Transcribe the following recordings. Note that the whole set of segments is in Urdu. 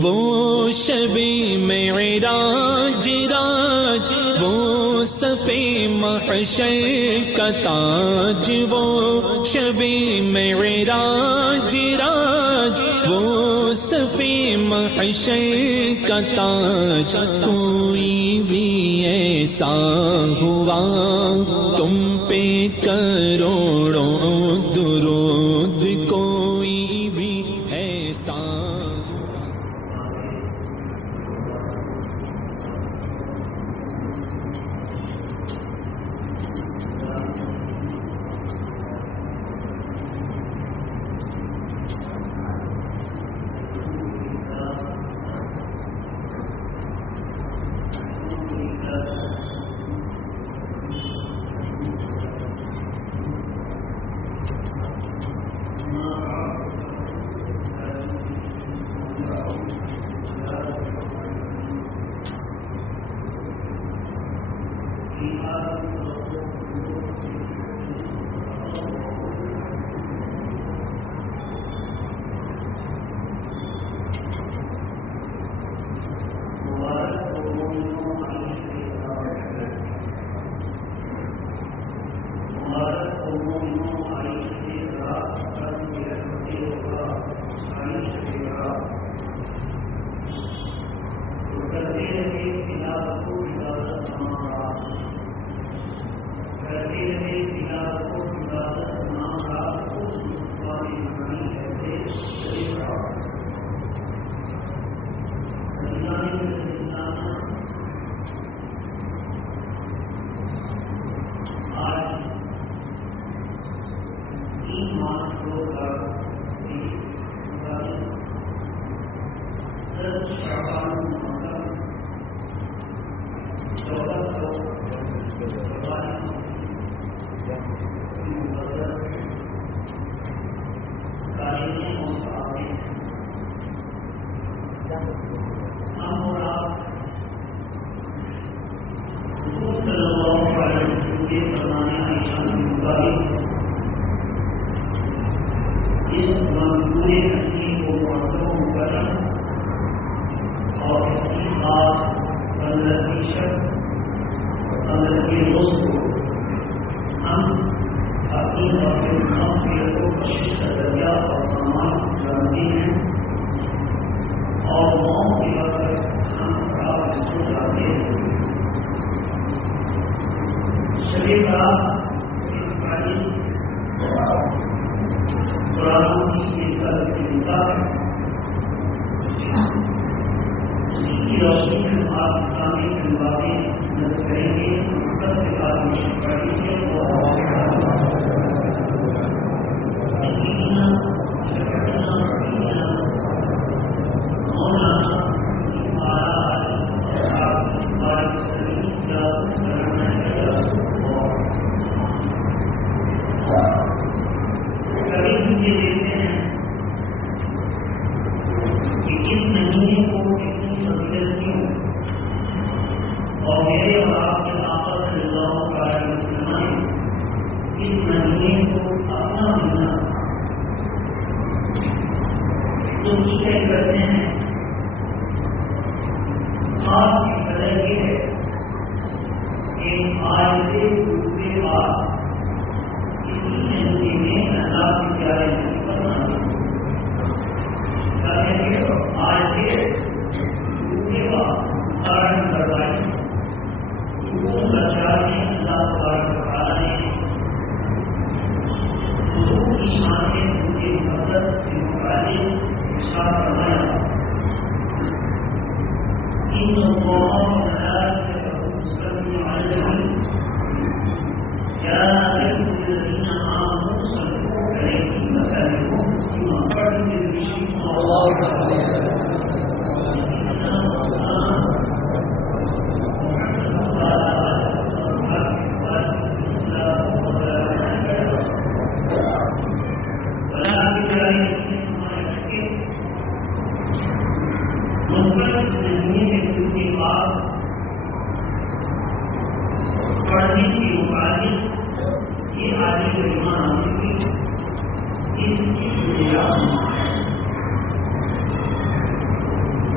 وہ شب معراج راج، وہ صفِ محشر کا تاج، وہ شب معراج راج، وہ صفِ محشر کا تاج۔ کوئی بھی ایسا ہوا تم پہ کروڑوں درود، کوئی بھی ایسا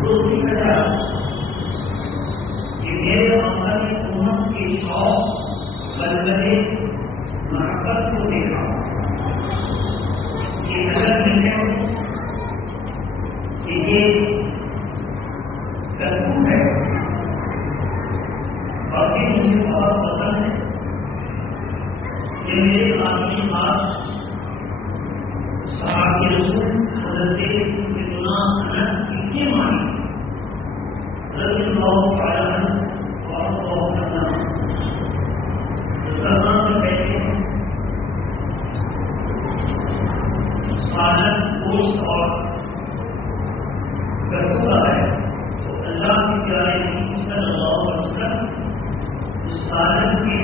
دوسری وجہ کہ میرے اندر امت کے شوق بلبلے محبت کو دیکھا کہ نظر ملے کہ یہ کرتوت ہے اور یہ مجھے بہت پسند ہے. یہ میرے آدمی خاص صحابی رسول حضرت سیدنا انس اتنے مانی رضی اللہ تعالی عنہ اور سلمان سے کہتے ہیں سالن گوشت اور گٹورا ہے تو اللہ کے پیارے نبی صلی اللہ علیہ وسلم اس سالن کے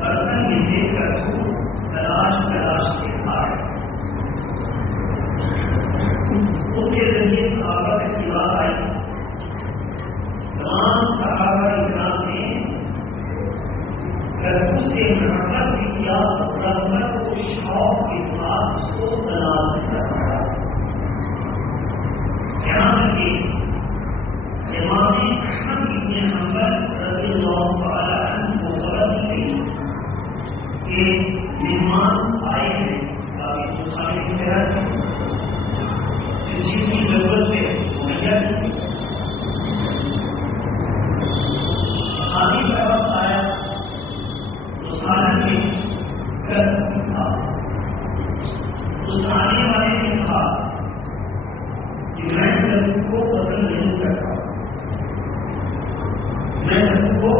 برتن میں دیکھ کر تلاش کے آئے. ان کے ذریعے صحابہ کی بات آئی. تمام صحابہ اکرام نے گھروں سے محبت بھی کیا اور رغبت کو شوق کے ساتھ اس کو تلاش کروایا. یہاں تک کہ امام احمد بن حنبل رضی اللہ تعالی عنہ کو خبر دی کہ مہمان آئے ہیں کافی مسافر کے تحت جس چیز کی ضرورت ہے مہیا کی. آدمی کا وقت آیا تو سالن میں گرم تھا. اس آنے والے نے کہا کہ میں گرم کو پسند نہیں کرتا, میں گرم کو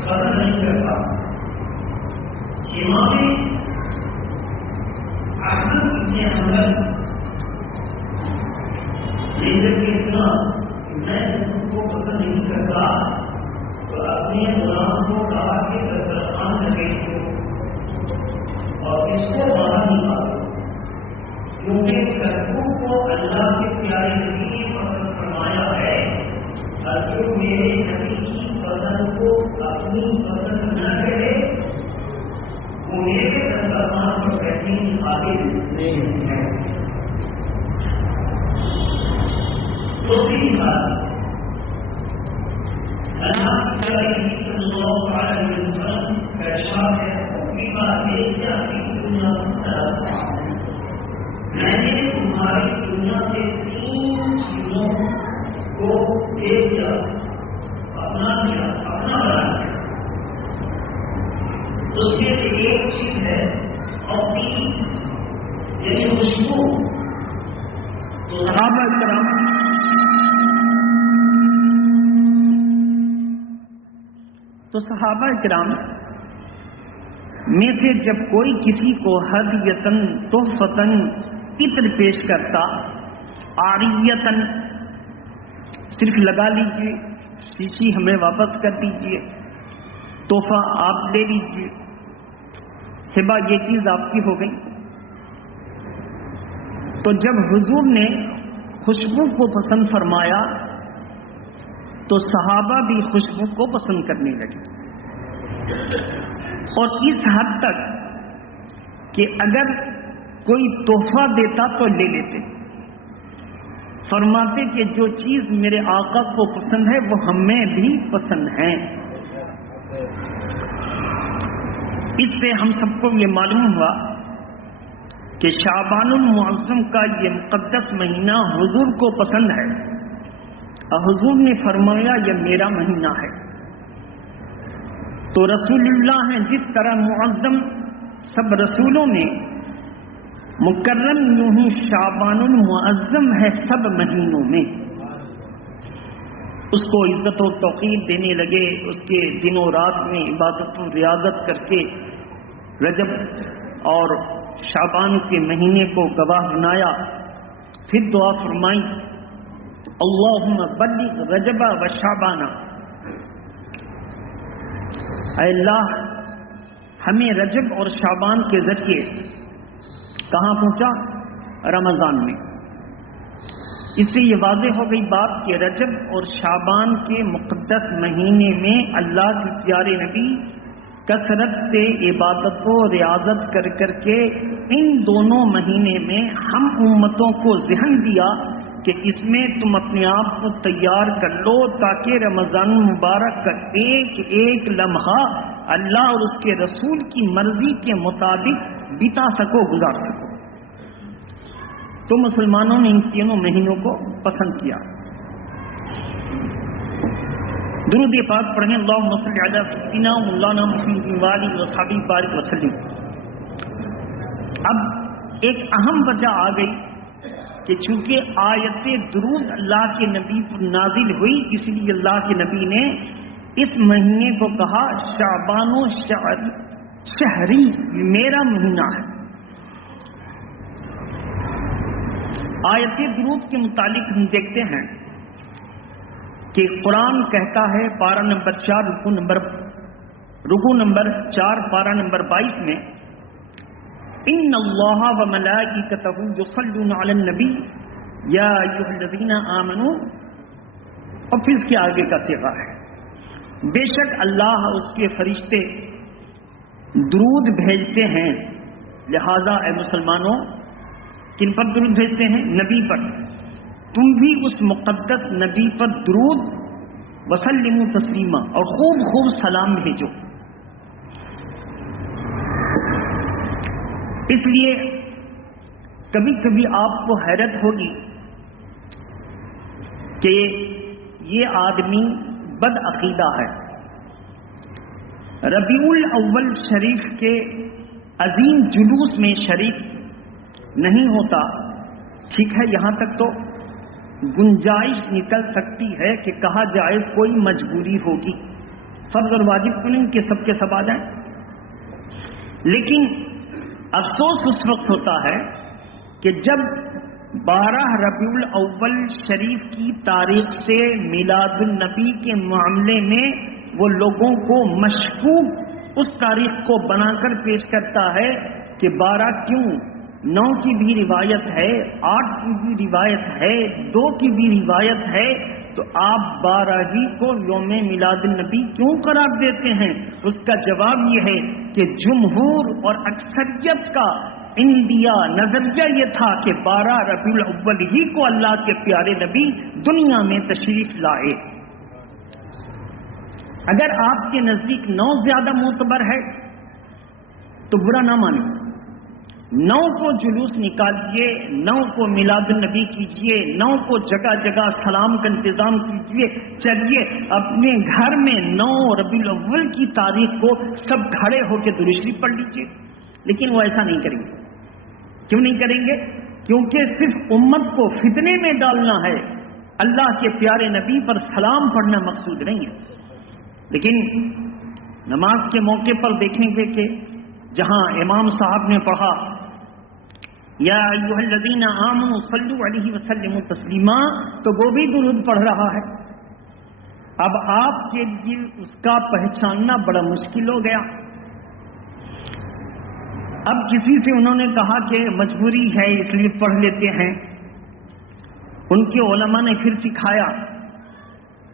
پسند نہیں کرتا. امام احمد بن حنبل جب اتنا میں گرم کو پسند نہیں کرتا تو اپنے غلام کو کہا کہ دسترخوان لگے اور اس کو باہر نکالو, کیونکہ کرتوت کو اللہ کے پیارے نبی نے پسند فرمایا ہے اور جو میرے نبی کی پسند کو اپنی پسند نہ کرے وہ میرے دسترخوان پر بیٹھنے کی قابل نہیں ہے. دوسری بات اللہ کے پیارے نبی صلی اللہ علیہ وسلم کا ارشاد ہے اپنی بات یہ کیا کہ دنیا میں نے تمہاری دنیا سے 3 چیزوں کو دیکھ لیا, اپنا بنا لیا. اس میں سے ایک چیز ہے اپنی یعنی خوشبو. تو صحابہ کرام میں سے جب کوئی کسی کو ہدیتن تحفتن عطر پیش کرتا, عاریتن صرف لگا لیجئے, شیشی ہمیں واپس کر دیجئے, تحفہ آپ دے لیجئے, ہبہ یہ چیز آپ کی ہو گئی. تو جب حضور نے خوشبو کو پسند فرمایا تو صحابہ بھی خوشبو کو پسند کرنے لگے, اور اس حد تک کہ اگر کوئی تحفہ دیتا تو لے لیتے. فرماتے کہ جو چیز میرے آقا کو پسند ہے وہ ہمیں بھی پسند ہے. اس سے ہم سب کو یہ معلوم ہوا کہ شعبان المعظم کا یہ مقدس مہینہ حضور کو پسند ہے, اور حضور نے فرمایا یہ میرا مہینہ ہے. تو رسول اللہ ہیں جس طرح معظم سب رسولوں میں, مکرم یوں ہی شعبان المعظم ہے سب مہینوں میں. اس کو عزت و توقیر دینے لگے, اس کے دن و رات میں عبادت و ریاضت کر کے رجب اور شعبان کے مہینے کو گواہ بنایا. پھر دعا فرمائی اللہم بلغ رجب و شعبانہ, اے اللہ ہمیں رجب اور شعبان کے ذریعے کہاں پہنچا؟ رمضان میں. اس سے یہ واضح ہو گئی بات کہ رجب اور شعبان کے مقدس مہینے میں اللہ کے پیارے نبی کثرت سے عبادت و ریاضت کر کے ان دونوں مہینے میں ہم امتوں کو ذہن دیا کہ اس میں تم اپنے آپ کو تیار کر لو تاکہ رمضان مبارک کا ایک ایک لمحہ اللہ اور اس کے رسول کی مرضی کے مطابق بتا سکو، گزار سکو۔ تو مسلمانوں نے ان تینوں مہینوں کو پسند کیا۔ درود پاک پڑھیں، اللہم صلی علی سیدنا مولانا محمد وآلہ وصحبہ بارک وسلم۔ اب ایک اہم وجہ آ گئی کہ چونکہ آیت درود اللہ کے نبی پر نازل ہوئی، اس لیے اللہ کے نبی نے اس مہینے کو کہا شعبان و شہری، میرا مہینہ ہے۔ آیت درود کے متعلق ہم دیکھتے ہیں کہ قرآن کہتا ہے پارہ نمبر 4 رکوع نمبر 4 پارہ نمبر 22 میں ان اللہ و ملائکتہ یصلون علی النبی یا ایھا الذین آمنوا، اور پھر اس کے آگے کا صیغہ ہے بے شک اللہ اس کے فرشتے درود بھیجتے ہیں، لہذا اے مسلمانوں کن پر درود بھیجتے ہیں؟ نبی پر۔ تم بھی اس مقدس نبی پر درود وسلموا تسلیما، اور خوب خوب سلام بھیجو۔ اس لیے کبھی کبھی آپ کو حیرت ہوگی کہ یہ آدمی بد عقیدہ ہے، ربیع الاول شریف کے عظیم جلوس میں شریک نہیں ہوتا۔ ٹھیک ہے، یہاں تک تو گنجائش نکل سکتی ہے کہ کہا جائے کوئی مجبوری ہوگی، فرض اور واجب نہیں کہ سب کے سب آ جائیں، لیکن افسوس اس وقت ہوتا ہے کہ جب 12 ربیع الاول شریف کی تاریخ سے میلاد النبی کے معاملے میں وہ لوگوں کو مشکوک اس تاریخ کو بنا کر پیش کرتا ہے کہ 12 کیوں، 9 کی بھی روایت ہے، 8 کی بھی روایت ہے، 2 کی بھی روایت ہے، تو آپ 12 ہی کو یوم میلاد النبی کیوں قرار دیتے ہیں؟ اس کا جواب یہ ہے کہ جمہور اور اکثریت کا اندیا نظریہ یہ تھا کہ 12 ربیع الاول ہی کو اللہ کے پیارے نبی دنیا میں تشریف لائے۔ اگر آپ کے نزدیک 9 زیادہ معتبر ہے تو برا نہ مانیں، 9 کو جلوس نکالیے، 9 کو میلاد النبی کیجیے، 9 کو جگہ جگہ سلام کا انتظام کیجیے، چلیے اپنے گھر میں 9 ربیع الاول کی تاریخ کو سب کھڑے ہو کے درود شریف پڑھ لیجیے، لیکن وہ ایسا نہیں کریں گے۔ کیوں نہیں کریں گے؟ کیونکہ صرف امت کو فتنے میں ڈالنا ہے، اللہ کے پیارے نبی پر سلام پڑھنا مقصود نہیں ہے۔ لیکن نماز کے موقع پر دیکھیں گے کہ جہاں امام صاحب نے پڑھا یا ایھا الذین آمنوا صلوا علیہ وسلموا تسلیما، تو وہ بھی درود پڑھ رہا ہے۔ اب آپ کے لیے اس کا پہچاننا بڑا مشکل ہو گیا۔ اب کسی سے انہوں نے کہا کہ مجبوری ہے اس لیے پڑھ لیتے ہیں، ان کے علماء نے پھر سکھایا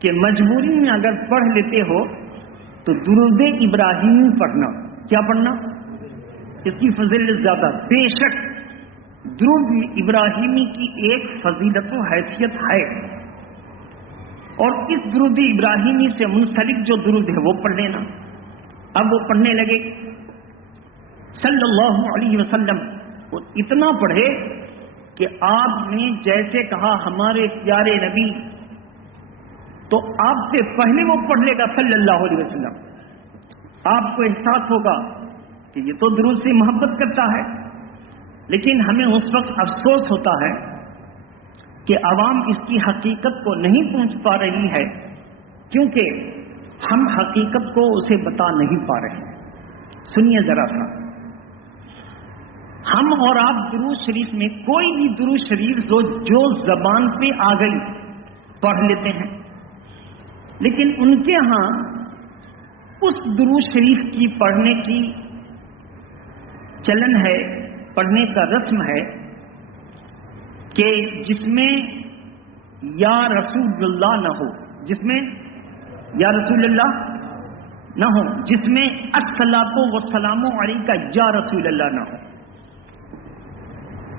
کہ مجبوری میں اگر پڑھ لیتے ہو تو درود ابراہیمی پڑھنا۔ کیا پڑھنا؟ اس کی فضیلت زیادہ۔ بے شک درود ابراہیمی کی ایک فضیلت و حیثیت ہے، اور اس درود ابراہیمی سے منسلک جو درود ہے وہ پڑھ لینا۔ اب وہ پڑھنے لگے صلی اللہ علیہ وسلم، وہ اتنا پڑھے کہ آپ نے جیسے کہا ہمارے پیارے نبی، تو آپ سے پہلے وہ پڑھ لے گا صلی اللہ علیہ وسلم۔ آپ کو احساس ہوگا کہ یہ تو درود سے محبت کرتا ہے، لیکن ہمیں اس وقت افسوس ہوتا ہے کہ عوام اس کی حقیقت کو نہیں پہنچ پا رہی ہے، کیونکہ ہم حقیقت کو اسے بتا نہیں پا رہے۔ سنیے ذرا سا، ہم اور آپ درود شریف میں کوئی بھی درود شریف جو زبان پہ آ گئی پڑھ لیتے ہیں، لیکن ان کے ہاں اس درود شریف کی پڑھنے کی چلن ہے، پڑھنے کا رسم ہے کہ جس میں یا رسول اللہ نہ ہو، جس میں یا رسول اللہ نہ ہو، جس میں الصلاۃ والسلام علیک یا رسول اللہ نہ ہو۔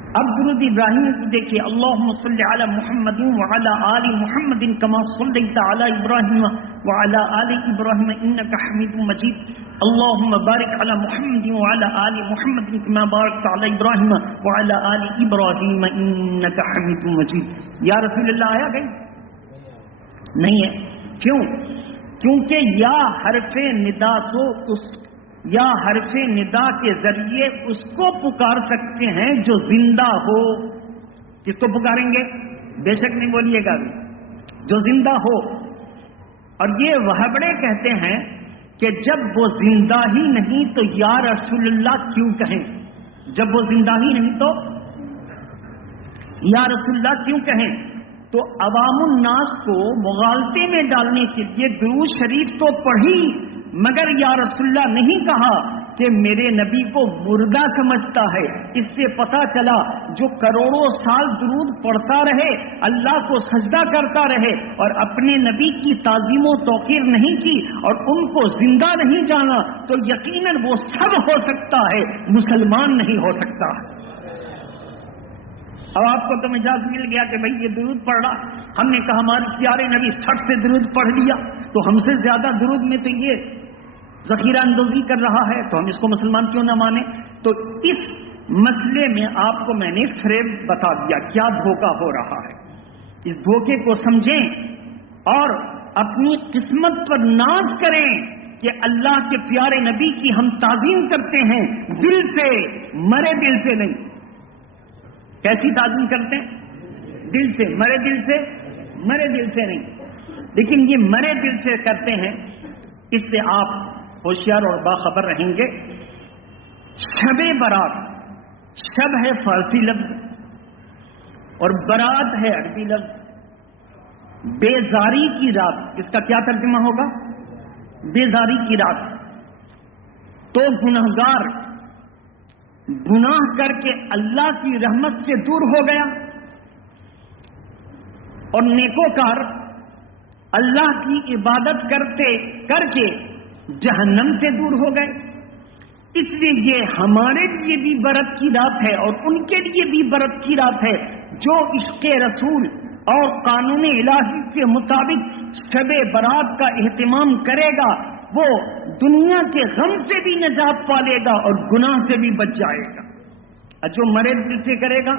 اب درود ابراہیم کو دیکھیے، اللہم صلی علی محمد وعلی آل محمد کما صلیت علی ابراہیم وعلی آل ابراہیم انک حمید مجید، اللہم بارک علی محمد وعلی آل محمد کما بارکت علی ابراہیم وعلی آل ابراہیم انک حمید مجید۔ یا رسول اللہ آیا گئی؟ نہیں ہے۔ کیوں؟ کیونکہ یا حرف ندا سو اس یا حرف ندا کے ذریعے اس کو پکار سکتے ہیں جو زندہ ہو۔ کس کو پکاریں گے؟ بے شک نہیں بولیے گا، جو زندہ ہو۔ اور یہ وہابڑے کہتے ہیں کہ جب وہ زندہ ہی نہیں تو یا رسول اللہ کیوں کہیں؟ جب وہ زندہ ہی نہیں تو یا رسول اللہ کیوں کہیں؟ تو عوام الناس کو مغالطے میں ڈالنے کے لیے درود شریف تو پڑھی، مگر یا رسول اللہ نہیں کہا کہ میرے نبی کو مردہ سمجھتا ہے۔ اس سے پتہ چلا جو کروڑوں سال درود پڑھتا رہے، اللہ کو سجدہ کرتا رہے اور اپنے نبی کی تعظیم و توقیر نہیں کی اور ان کو زندہ نہیں جانا، تو یقیناً وہ سب ہو سکتا ہے، مسلمان نہیں ہو سکتا۔ اب آپ کو تو مجاز مل گیا کہ بھائی یہ درود پڑھ رہا، ہم نے کہا ہمارے پیارے نبی 60 سے درود پڑھ لیا، تو ہم سے زیادہ درود میں تو یہ ذخیرہ اندوزی کر رہا ہے، تو ہم اس کو مسلمان کیوں نہ مانیں؟ تو اس مسئلے میں آپ کو میں نے فریب بتا دیا کیا دھوکہ ہو رہا ہے۔ اس دھوکے کو سمجھیں اور اپنی قسمت پر ناز کریں کہ اللہ کے پیارے نبی کی ہم تعظیم کرتے ہیں دل سے، مرے دل سے نہیں۔ کیسی تعظیم کرتے ہیں؟ دل سے، مرے دل سے، مرے دل سے نہیں۔ لیکن یہ مرے دل سے کرتے ہیں، اس سے آپ ہوشیار اور باخبر رہیں گے۔ شب برات، شب ہے فارسی لفظ اور برات ہے عربی لفظ۔ بیزاری کی رات، اس کا کیا ترجمہ ہوگا؟ بیزاری کی رات۔ تو گنہگار گناہ کر کے اللہ کی رحمت سے دور ہو گیا اور نیکوکار اللہ کی عبادت کرتے کر کے جہنم سے دور ہو گئے۔ اس لیے یہ ہمارے لیے بھی برت کی رات ہے اور ان کے لیے بھی برت کی رات ہے۔ جو عشق رسول اور قانون الہی کے مطابق شب برات کا اہتمام کرے گا وہ دنیا کے غم سے بھی نجات پالے گا اور گناہ سے بھی بچ جائے گا۔ اور جو مرے دل سے کرے گا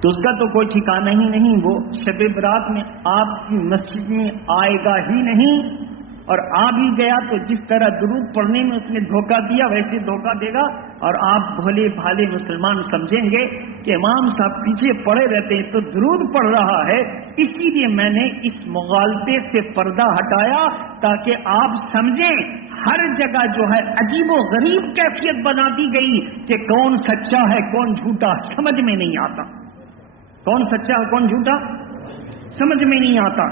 تو اس کا تو کوئی ٹھکانہ ہی نہیں، وہ شب برات میں آپ کی مسجد میں آئے گا ہی نہیں، اور آ بھی گیا تو جس طرح درود پڑھنے میں اس نے دھوکہ دیا ویسے دھوکہ دے گا، اور آپ بھولے بھالے مسلمان سمجھیں گے کہ امام صاحب پیچھے پڑے رہتے ہیں تو درود پڑھ رہا ہے۔ اسی لیے میں نے اس مغالطے سے پردہ ہٹایا تاکہ آپ سمجھیں ہر جگہ جو ہے عجیب و غریب کیفیت بنا دی گئی کہ کون سچا ہے کون جھوٹا سمجھ میں نہیں آتا، کون سچا ہے کون جھوٹا سمجھ میں نہیں آتا۔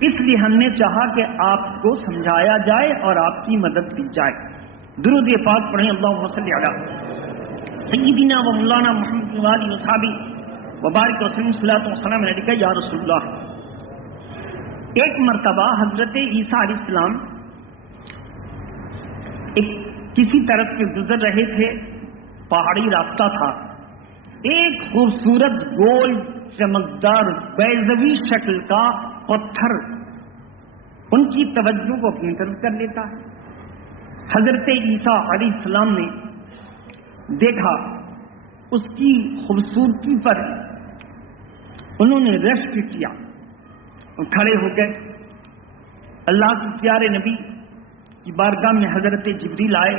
اس لیے ہم نے چاہا کہ آپ کو سمجھایا جائے اور آپ کی مدد کی جائے۔ درود پاک پڑھیں، اللہم صلی علی سیدنا و مولانا محمد و آلہ و صحابہ وبارک وسلم، صلاۃ و سلام علیک یا رسول اللہ۔ ایک مرتبہ حضرت عیسیٰ علیہ السلام کسی طرف کے گزر رہے تھے، پہاڑی راستہ تھا، ایک خوبصورت گول چمکدار بیضوی شکل کا پتھر ان کی توجہ کو اپنی طرف کر لیتا ہے۔ حضرت عیسیٰ علیہ السلام نے دیکھا، اس کی خوبصورتی پر انہوں نے رشک کیا، کھڑے ہو گئے۔ اللہ کے پیارے نبی کی بارگاہ میں حضرت جبریل آئے۔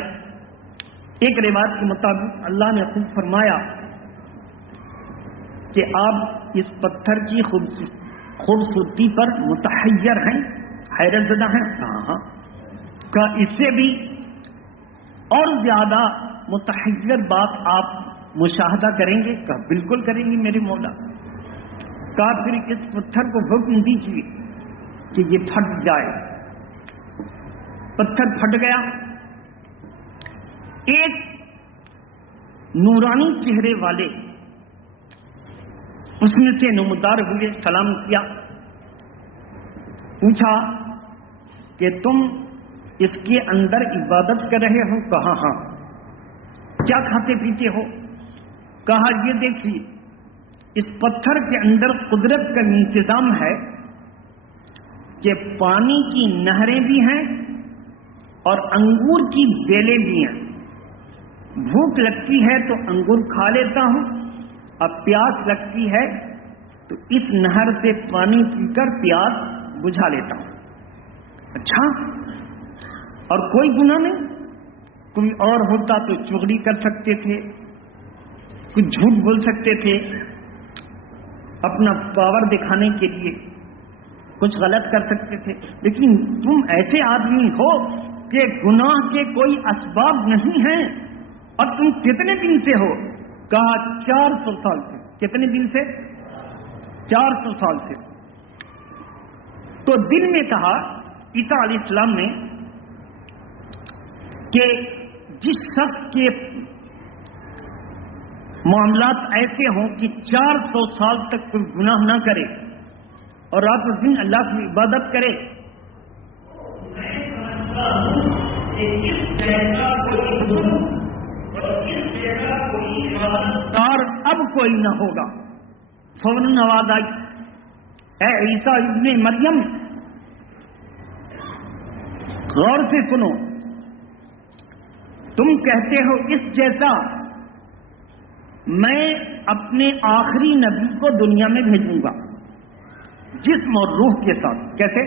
ایک روایت کے مطابق اللہ نے خود فرمایا کہ آپ اس پتھر کی خوبصورتی پر متحیر ہیں، حیرت زدہ ہیں؟ ہاں کہ اس سے بھی اور زیادہ متحیر بات آپ مشاہدہ کریں گے؟ کہ بالکل کریں گے میرے مولا۔ کہا پھر اس پتھر کو حکم دیجیے کہ یہ پھٹ جائے۔ پتھر پھٹ گیا، ایک نورانی چہرے والے اس میں سے نمودار ہوئے، سلام کیا، پوچھا کہ تم اس کے اندر عبادت کر رہے ہو؟ کہا ہاں۔ کیا کھاتے پیتے ہو؟ کہا یہ دیکھیے اس پتھر کے اندر قدرت کا انتظام ہے کہ پانی کی نہریں بھی ہیں اور انگور کی بیلیں بھی ہیں. بھوک لگتی ہے تو انگور کھا لیتا ہوں، اب پیاس لگتی ہے تو اس نہر سے پانی پی کر پیاس بجھا لیتا ہوں. اچھا، اور کوئی گناہ نہیں؟ کوئی اور ہوتا تو چغلی کر سکتے تھے، کچھ جھوٹ بول سکتے تھے اپنا پاور دکھانے کے لیے، کچھ غلط کر سکتے تھے، لیکن تم ایسے آدمی ہو کہ گناہ کے کوئی اسباب نہیں ہیں. اور تم کتنے دن سے ہو؟ کہا 400 سال سے. کتنے دن سے؟ 400 سال سے. تو دل میں کہا عیسیٰ علیہ السلام نے کہ جس شخص کے معاملات ایسے ہوں کہ 400 سال تک کوئی گناہ نہ کرے اور رات و دن اللہ کی عبادت کرے، اور اب کوئی نہ ہوگا. فوراً آواز آئی، اے عیسیٰ ابن مریم، غور سے سنو، تم کہتے ہو اس جیسا میں اپنے آخری نبی کو دنیا میں بھیجوں گا جسم اور روح کے ساتھ. کیسے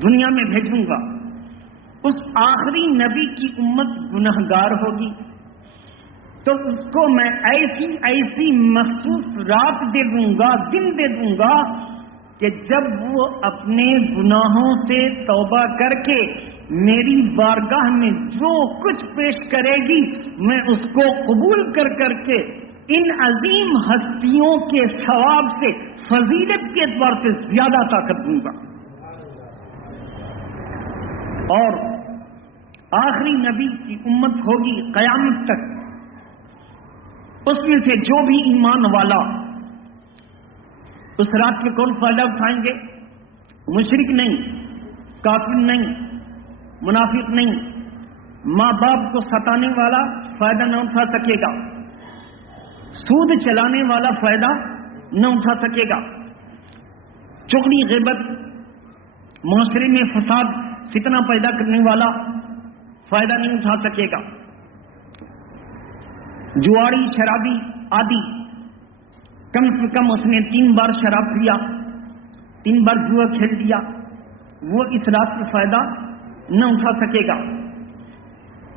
دنیا میں بھیجوں گا؟ اس آخری نبی کی امت گنہگار ہوگی تو اس کو میں ایسی ایسی مخصوص رات دے دوں گا، دن دے دوں گا کہ جب وہ اپنے گناہوں سے توبہ کر کے میری بارگاہ میں جو کچھ پیش کرے گی میں اس کو قبول کر کر کے ان عظیم ہستیوں کے ثواب سے، فضیلت کے اعتبار سے زیادہ طاقت دوں گا. اور آخری نبی کی امت ہوگی قیامت تک، اس میں سے جو بھی ایمان والا اس رات کے کون فائدہ اٹھائیں گے؟ مشرک نہیں، کافر نہیں، منافق نہیں. ماں باپ کو ستانے والا فائدہ نہ اٹھا سکے گا، سود چلانے والا فائدہ نہ اٹھا سکے گا، چغلی غیبت معاشرے میں فساد فتنہ پیدا کرنے والا فائدہ نہیں اٹھا سکے گا، جواری شرابی آدی کم سے کم اس نے 3 بار شراب پیا، 3 بار جوا کھیل دیا، وہ اس رات سے فائدہ نہ اٹھا سکے گا.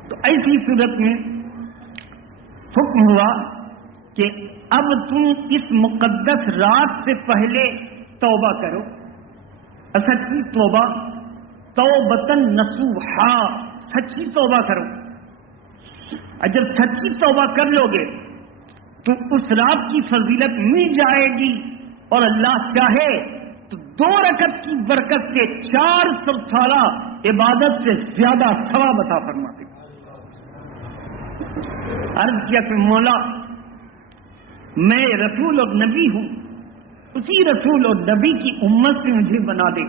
تو ایسی صورت میں حکم ہوا کہ اب تم اس مقدس رات سے پہلے توبہ کرو. سچی توبہ، توبۃ نصوحا، سچی توبہ کرو. اور جب سچی توبہ کر لو گے تو اس رات کی فضیلت مل جائے گی، اور اللہ چاہے تو 2 رکعت کی برکت سے 400 سالہ عبادت سے زیادہ ثواب عطا فرما دے. عرض کیا کہ مولا میں رسول اور نبی ہوں، اسی رسول اور نبی کی امت سے مجھے بنا دے،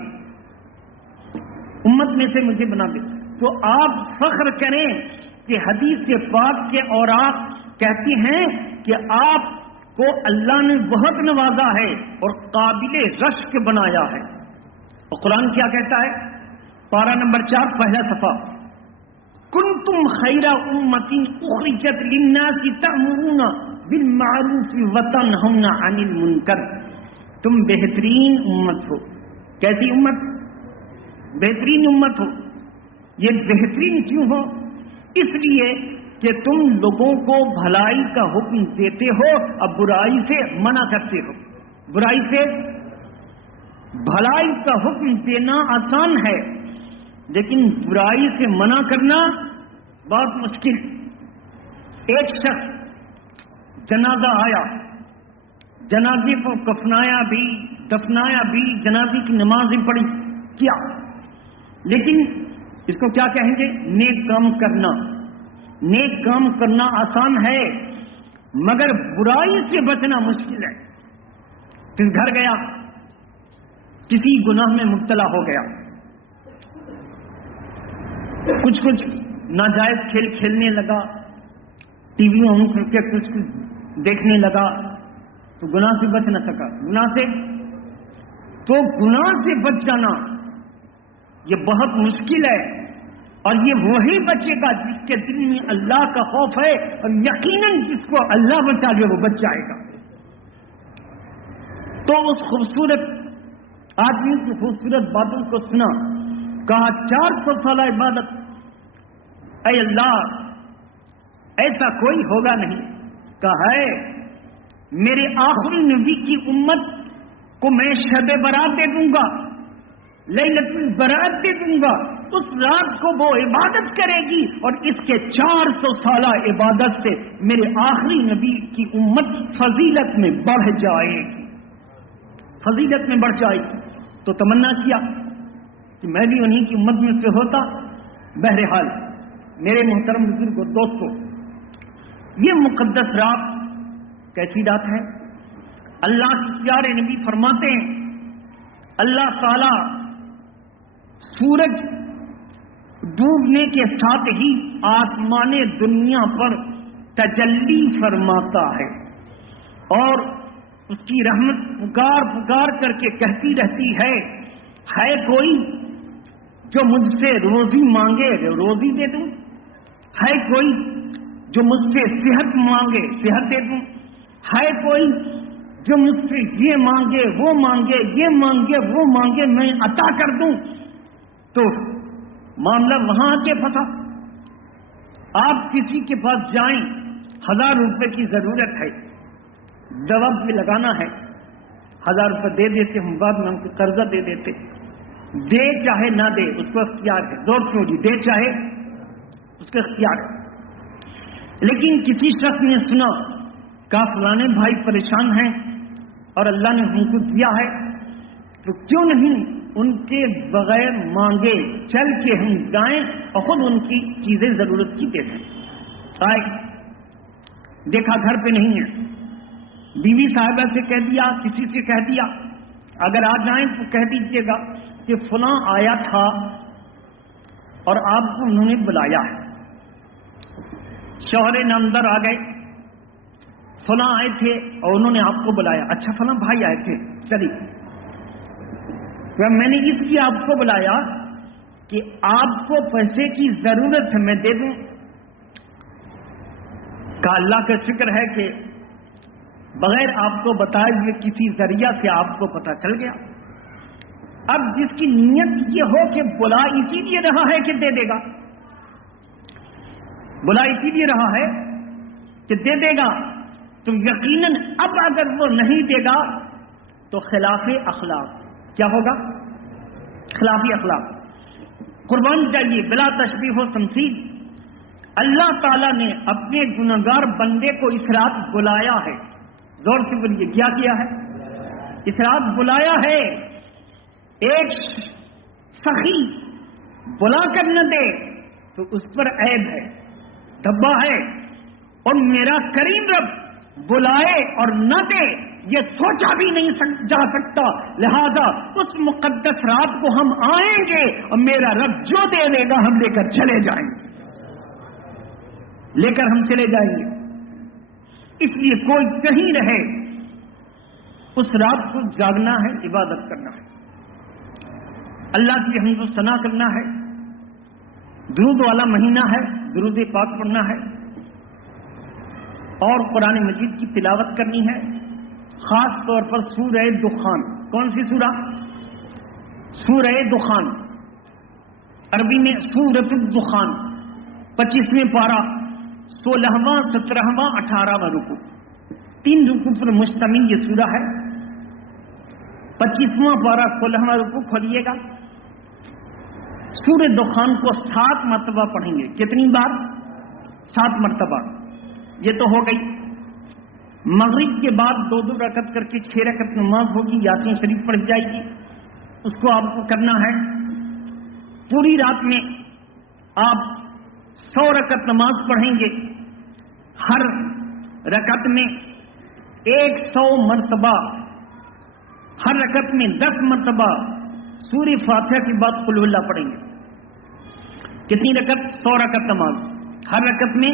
امت میں سے مجھے بنا دے. تو آپ فخر کریں کہ حدیث پاک کے اوراق کہتے ہیں کہ آپ کو اللہ نے بہت نوازا ہے اور قابل رشک بنایا ہے. اور قرآن کیا کہتا ہے؟ پارہ نمبر 4 پہلا صفحہ، کنتم خیر امت اخرجت للناس تأمرون بالمعروف وتنہون عن المنکر. تم بہترین امت ہو. کیسی امت؟ بہترین امت ہو. یہ بہترین کیوں ہو؟ اس لیے کہ تم لوگوں کو بھلائی کا حکم دیتے ہو اور برائی سے منع کرتے ہو. برائی سے بھلائی کا حکم دینا آسان ہے، لیکن برائی سے منع کرنا بہت مشکل. ایک شخص جنازہ آیا، جنازے کو کفنایا بھی، دفنایا بھی، جنازے کی نمازیں پڑھی کیا، لیکن اس کو کیا کہیں گے؟ نیک کام کرنا. نیک کام کرنا آسان ہے مگر برائی سے بچنا مشکل ہے. پھر گھر گیا، کسی گناہ میں مبتلا ہو گیا، کچھ ناجائز کھیل کھیلنے لگا، ٹی وی آن کر کے کچھ دیکھنے لگا تو گناہ سے بچ نہ سکا. گناہ سے بچ جانا یہ بہت مشکل ہے، اور یہ وہی بچے گا جس کے دل میں اللہ کا خوف ہے، اور یقیناً جس کو اللہ بچا لے وہ بچ جائے گا. تو اس خوبصورت آدمی کی خوبصورت باتوں کو سنا، کہا 400 سالہ عبادت، اے اللہ ایسا کوئی ہوگا نہیں. کہا ہے میرے آخری نبی کی امت کو میں شب برات دے دوں گا، لیلۃ البرات دے دوں گا. اس رات کو وہ عبادت کرے گی اور اس کے 400 سالہ عبادت سے میرے آخری نبی کی امت فضیلت میں بڑھ جائے گی، فضیلت میں بڑھ جائے گی. تو تمنا کیا کہ میں بھی انہی کی امت میں سے ہوتا. بہرحال میرے محترم بزرگوں دوستوں، یہ مقدس رات کیسی رات ہے؟ اللہ کے پیارے نبی فرماتے ہیں اللہ تعالی سورج ڈوبنے کے ساتھ ہی آسمان دنیا پر تجلی فرماتا ہے، اور اس کی رحمت پکار پکار کر کے کہتی رہتی ہے کوئی جو مجھ سے روزی مانگے روزی دے دوں، ہے کوئی جو مجھ سے صحت مانگے صحت دے دوں، ہے کوئی جو مجھ سے یہ مانگے وہ مانگے یہ مانگے وہ مانگے میں عطا کر دوں. تو معاملہ وہاں آ کے پھنسا. آپ کسی کے پاس جائیں، 1000 روپے کی ضرورت ہے، دوا بھی لگانا ہے، 1000 روپے دے دیتے، ہم بعد میں ہم کو قرضہ دے دیتے. دے چاہے نہ دے اس کو اختیار ہے، زور سے ہوگی، دے چاہے اس کا اختیار ہے. لیکن کسی شخص نے سنا کہ فلانے بھائی پریشان ہیں اور اللہ نے ہم کو دیا ہے، تو کیوں نہیں ان کے بغیر مانگے چل کے ہم جائیں اور خود ان کی چیزیں ضرورت کی دے دیں. آئے دیکھا گھر پہ نہیں ہے، بیوی صاحبہ سے کہہ دیا، کسی سے کہہ دیا اگر آ جائیں تو کہہ دیجیے گا کہ فلاں آیا تھا اور آپ کو انہوں نے بلایا ہے. شوہر نامدار آ گئے، فلاں آئے تھے اور انہوں نے آپ کو بلایا. اچھا فلاں بھائی آئے تھے، چلیے میں نے اس لیے آپ کو بلایا کہ آپ کو پیسے کی ضرورت ہے، میں دے دوں. کہ اللہ کا شکر ہے کہ بغیر آپ کو بتائے ہوئے کسی ذریعہ سے آپ کو پتہ چل گیا. اب جس کی نیت یہ ہو کہ بلا اسی لیے رہا ہے کہ دے دے گا، بلا اسی لیے رہا ہے کہ دے دے گا، تو یقیناً اب اگر وہ نہیں دے گا تو خلاف اخلاق کیا ہوگا؟ خلاف اخلاق. قربان جائیے بلا تشبیہ و تمثیل، اللہ تعالیٰ نے اپنے گنہگار بندے کو اس رات بلایا ہے. زور سے بولیے کیا کیا ہے؟ اس رات بلایا ہے. ایک سخی بلا کر نہ دے تو اس پر عیب ہے، دھبا ہے. اور میرا کریم رب بلائے اور نہ دے یہ سوچا بھی نہیں جا سکتا. لہذا اس مقدس رات کو ہم آئیں گے اور میرا رب جو دے دے گا ہم لے کر چلے جائیں گے، لے کر ہم چلے جائیں گے. اس لیے کوئی کہیں رہے اس رات کو جاگنا ہے، عبادت کرنا ہے، اللہ کی حمد و ثنا کرنا ہے، درود والا مہینہ ہے، درود پاک پڑھنا ہے، اور قرآن مجید کی تلاوت کرنی ہے. خاص طور پر سورہ دخان. کون سی سورہ؟ سورہ دخان، عربی میں سورۃ الدخان، 25ویں پارہ، 16واں 17واں 18واں رکوع، 3 رکوع پر مشتمل یہ سورہ ہے. 25واں پارہ 16واں رکوع کھولیے گا. سورہ دخان کو 7 مرتبہ پڑھیں گے. کتنی بار؟ 7 مرتبہ. یہ تو ہو گئی. مغرب کے بعد 2 رکعت کر کے 6 رکعت نماز ہوگی، یاسین شریف پڑھ جائے گی. اس کو آپ کو کرنا ہے. پوری رات میں آپ 100 رکعت نماز پڑھیں گے. ہر رکعت میں 100 مرتبہ، ہر رکعت میں 10 مرتبہ سورہ فاتحہ کے بعد قل اللہ پڑھیں گے. کتنی رکعت؟ 100 رکعت نماز. ہر رکعت میں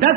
10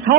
100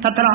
17।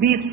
20।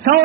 100